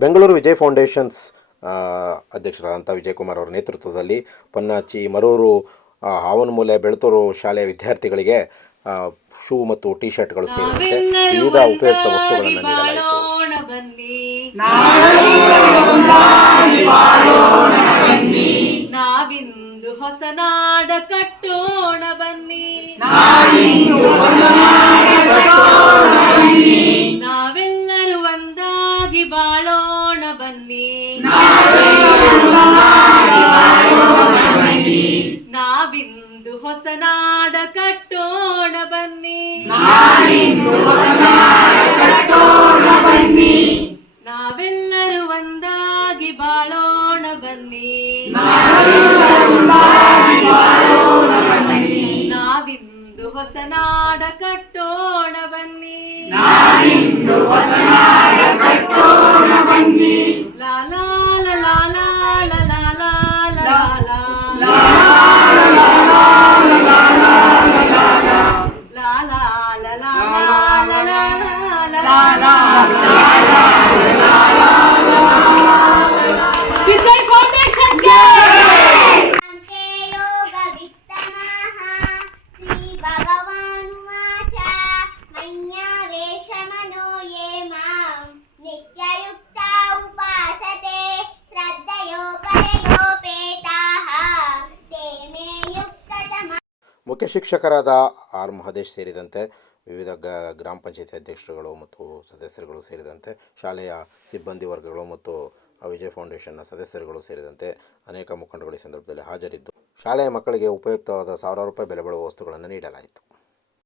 Bengaluru Vijay foundations ಅಧ್ಯಕ್ಷರಾದಂಥ ವಿಜಯಕುಮಾರ್ ಅವರ ನೇತೃತ್ವದಲ್ಲಿ ಪನ್ನಾಚಿ ಮರೂರು ಹಾವನಮೂಲೆ ಬೆಳತೂರು ಶಾಲೆಯ ವಿದ್ಯಾರ್ಥಿಗಳಿಗೆ ಶೂ ಮತ್ತು ಟಿ ಶರ್ಟ್ಗಳು ಸೇರಿದಂತೆ ವಿವಿಧ ಉಪಯುಕ್ತ ವಸ್ತುಗಳನ್ನು ನೀಡಲಾಯಿತು. ನಾವಿಂದು ಹೊಸ ನಾಡ ಕಟ್ಟೋಣ ಬನ್ನಿ. ಬಾಳೋಣ ಬನ್ನಿ. ನಾವಿಂದು ಹೊಸ ನಾಡ ಕಟ್ಟೋಣ ಬನ್ನಿ. ನಾವೆಲ್ಲರೂ ಒಂದಾಗಿ ಬಾಳೋಣ ಬನ್ನಿ. ನಾವಿಂದು ಹೊಸ ನಾಡ ಕಟ್ಟೋಣ ಬನ್ನಿ. ಮುಖ್ಯ ಶಿಕ್ಷಕರಾದ ಆರ್ ಮಹದೇಶ್ ಸೇರಿದಂತೆ ವಿವಿಧ ಗ, ಗ್ರಾಮ ಪಂಚಾಯತಿ ಅಧ್ಯಕ್ಷರುಗಳು ಮತ್ತು ಸದಸ್ಯರುಗಳು ಸೇರಿದಂತೆ ಶಾಲೆಯ ಸಿಬ್ಬಂದಿ ವರ್ಗಗಳು ಮತ್ತು ವಿಜಯ್ ಫೌಂಡೇಶನ್ನ ಸದಸ್ಯರುಗಳು ಸೇರಿದಂತೆ ಅನೇಕ ಮುಖಂಡಗಳು ಈ ಸಂದರ್ಭದಲ್ಲಿ ಹಾಜರಿದ್ದು, ಶಾಲೆಯ ಮಕ್ಕಳಿಗೆ ಉಪಯುಕ್ತವಾದ ಸಾವಿರಾರು ರೂಪಾಯಿ ಬೆಲೆ ಬಾಳುವ ವಸ್ತುಗಳನ್ನು ನೀಡಲಾಯಿತು.